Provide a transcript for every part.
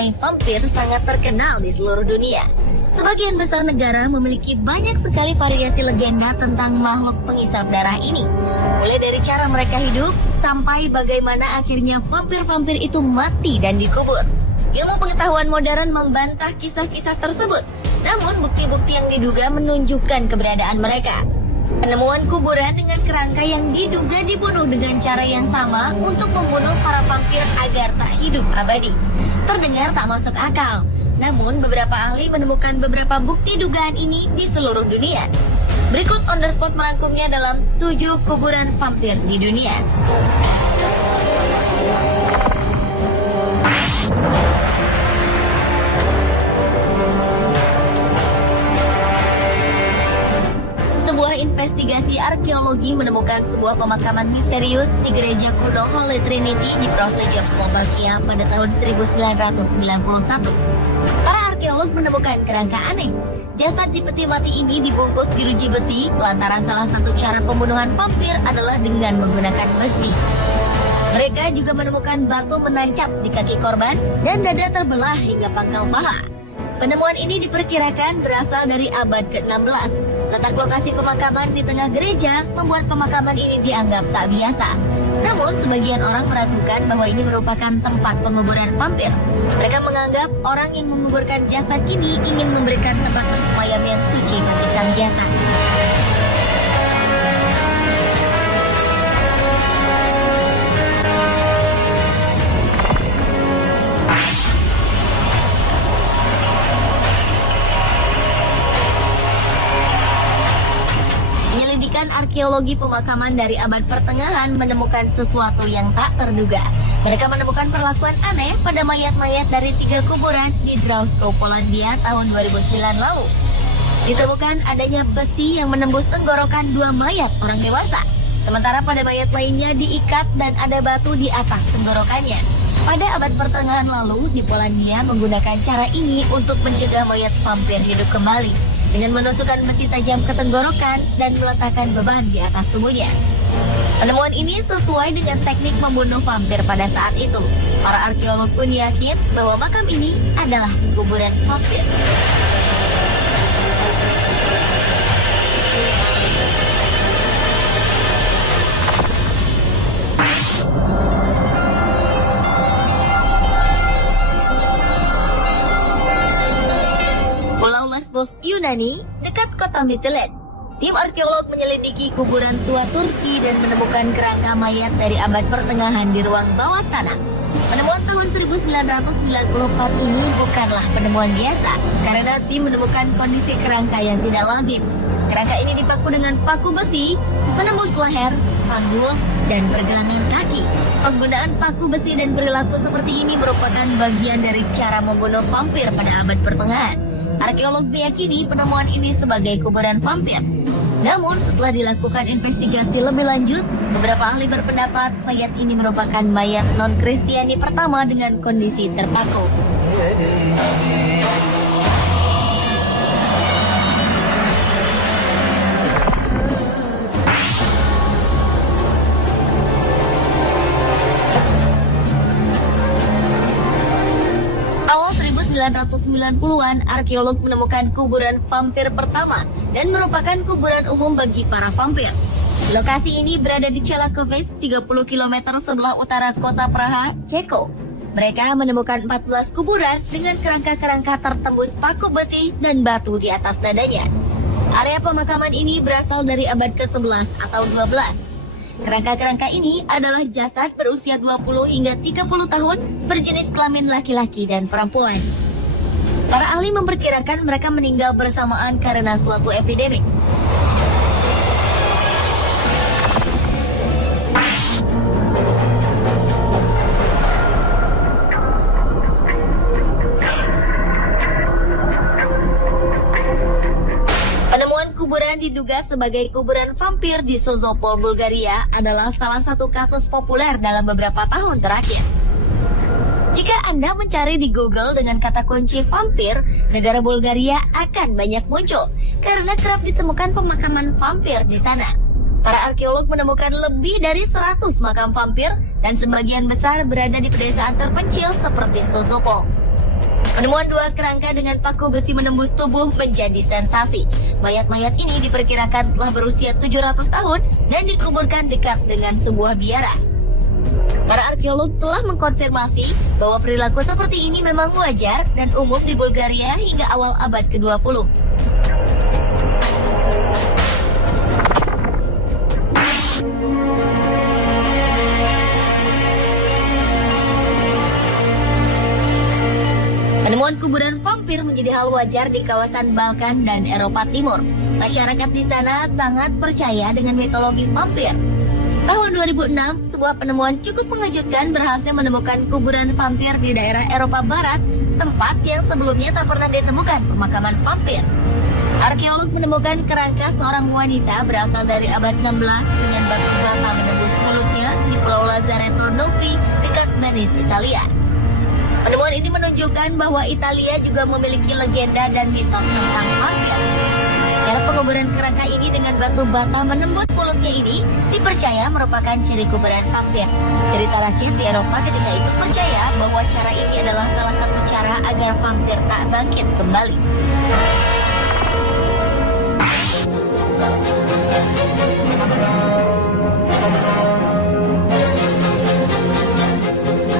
mengenai vampir sangat terkenal di seluruh dunia. Sebagian besar negara memiliki banyak sekali variasi legenda tentang makhluk pengisap darah ini. Mulai dari cara mereka hidup, sampai bagaimana akhirnya vampir-vampir itu mati dan dikubur. Ilmu pengetahuan modern membantah kisah-kisah tersebut. Namun bukti-bukti yang diduga menunjukkan keberadaan mereka. Penemuan kuburan dengan kerangka yang diduga dibunuh dengan cara yang sama untuk membunuh para vampir agar tak hidup abadi. Terdengar tak masuk akal. Namun beberapa ahli menemukan beberapa bukti dugaan ini di seluruh dunia. Berikut on the spot merangkumnya dalam 7 kuburan vampir di dunia. Sebuah investigasi arkeologi menemukan sebuah pemakaman misterius di gereja kuno Holy Trinity di Prostějov, Slovakia pada tahun 1991. Para arkeolog menemukan kerangka aneh. Jasad di peti mati ini dibungkus jeruji besi lantaran salah satu cara pembunuhan vampir adalah dengan menggunakan besi. Mereka juga menemukan batu menancap di kaki korban dan dada terbelah hingga pangkal paha. Penemuan ini diperkirakan berasal dari abad ke-16. Letak lokasi pemakaman di tengah gereja membuat pemakaman ini dianggap tak biasa. Namun, sebagian orang meragukan bahwa ini merupakan tempat penguburan vampir. Mereka menganggap orang yang menguburkan jasad ini ingin memberikan tempat bersemayam yang suci bagi sang jasad. Penyelidikan arkeologi pemakaman dari abad pertengahan menemukan sesuatu yang tak terduga. Mereka menemukan perlakuan aneh pada mayat-mayat dari 3 kuburan di Drawsko, Polandia tahun 2009 lalu. Ditemukan adanya besi yang menembus tenggorokan 2 mayat orang dewasa. Sementara pada mayat lainnya diikat dan ada batu di atas tenggorokannya. Pada abad pertengahan lalu, di Polandia menggunakan cara ini untuk mencegah mayat vampir hidup kembali dengan menusukkan besi tajam ke tenggorokan dan meletakkan beban di atas tubuhnya. Penemuan ini sesuai dengan teknik membunuh vampir pada saat itu. Para arkeolog pun yakin bahwa makam ini adalah kuburan vampir. Pulau Lesbos, Yunani, dekat kota Mytilene. Tim arkeolog menyelidiki kuburan tua Turki dan menemukan kerangka mayat dari abad pertengahan di ruang bawah tanah. Penemuan tahun 1994 ini bukanlah penemuan biasa, karena tim menemukan kondisi kerangka yang tidak lazim. Kerangka ini dipaku dengan paku besi, menembus leher, panggul, dan pergelangan kaki. Penggunaan paku besi dan perilaku seperti ini merupakan bagian dari cara membunuh vampir pada abad pertengahan. Arkeolog meyakini penemuan ini sebagai kuburan vampir. Namun setelah dilakukan investigasi lebih lanjut, beberapa ahli berpendapat mayat ini merupakan mayat non-Kristiani pertama dengan kondisi terpaku. Awal 1990-an, arkeolog menemukan kuburan vampir pertama dan merupakan kuburan umum bagi para vampir. Lokasi ini berada di Čelakovice, 30 km sebelah utara kota Praha, Ceko. Mereka menemukan 14 kuburan dengan kerangka-kerangka tertembus paku besi dan batu di atas dadanya. Area pemakaman ini berasal dari abad ke-11 atau 12. Kerangka-kerangka ini adalah jasad berusia 20 hingga 30 tahun berjenis kelamin laki-laki dan perempuan. Para ahli memperkirakan mereka meninggal bersamaan karena suatu epidemik. Kuburan diduga sebagai kuburan vampir di Sozopol, Bulgaria adalah salah satu kasus populer dalam beberapa tahun terakhir. Jika Anda mencari di Google dengan kata kunci vampir, negara Bulgaria akan banyak muncul karena kerap ditemukan pemakaman vampir di sana. Para arkeolog menemukan lebih dari 100 makam vampir dan sebagian besar berada di pedesaan terpencil seperti Sozopol. Penemuan dua kerangka dengan paku besi menembus tubuh menjadi sensasi. Mayat-mayat ini diperkirakan telah berusia 700 tahun dan dikuburkan dekat dengan sebuah biara. Para arkeolog telah mengkonfirmasi bahwa perilaku seperti ini memang wajar dan umum di Bulgaria hingga awal abad ke-20. Penemuan kuburan vampir menjadi hal wajar di kawasan Balkan dan Eropa Timur. Masyarakat di sana sangat percaya dengan mitologi vampir. Tahun 2006, sebuah penemuan cukup mengejutkan berhasil menemukan kuburan vampir di daerah Eropa Barat, tempat yang sebelumnya tak pernah ditemukan pemakaman vampir. Arkeolog menemukan kerangka seorang wanita berasal dari abad 16 dengan batu bata menembus mulutnya di Pulau Lazzaretto Novi dekat Venice, Italia. Penemuan ini menunjukkan bahwa Italia juga memiliki legenda dan mitos tentang vampir. Cara penguburan kerangka ini dengan batu bata menembus mulutnya ini dipercaya merupakan ciri kuburan vampir. Cerita rakyat di Eropa ketika itu percaya bahwa cara ini adalah salah satu cara agar vampir tak bangkit kembali.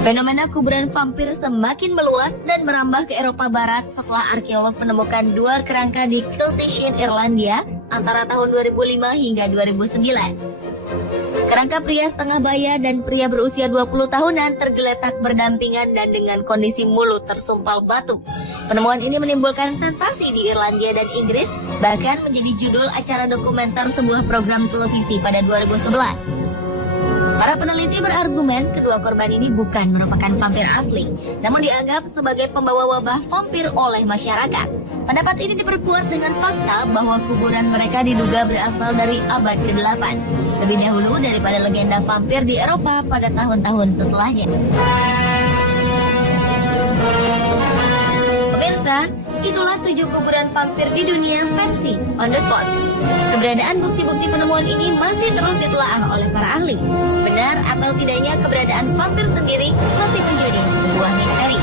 Fenomena kuburan vampir semakin meluas dan merambah ke Eropa Barat setelah arkeolog menemukan dua kerangka di Kiltishin, Irlandia antara tahun 2005 hingga 2009. Kerangka pria setengah baya dan pria berusia 20 tahunan tergeletak berdampingan dan dengan kondisi mulut tersumpal batu. Penemuan ini menimbulkan sensasi di Irlandia dan Inggris, bahkan menjadi judul acara dokumenter sebuah program televisi pada 2011. Para peneliti berargumen kedua korban ini bukan merupakan vampir asli, namun dianggap sebagai pembawa wabah vampir oleh masyarakat. Pendapat ini diperkuat dengan fakta bahwa kuburan mereka diduga berasal dari abad ke-8, lebih dahulu daripada legenda vampir di Eropa pada tahun-tahun setelahnya. Pemirsa, itulah 7 kuburan vampir di dunia versi on the spot. Keberadaan bukti-bukti penemuan ini masih terus ditelaah oleh para ahli. Benar atau tidaknya keberadaan vampir sendiri masih menjadi sebuah misteri.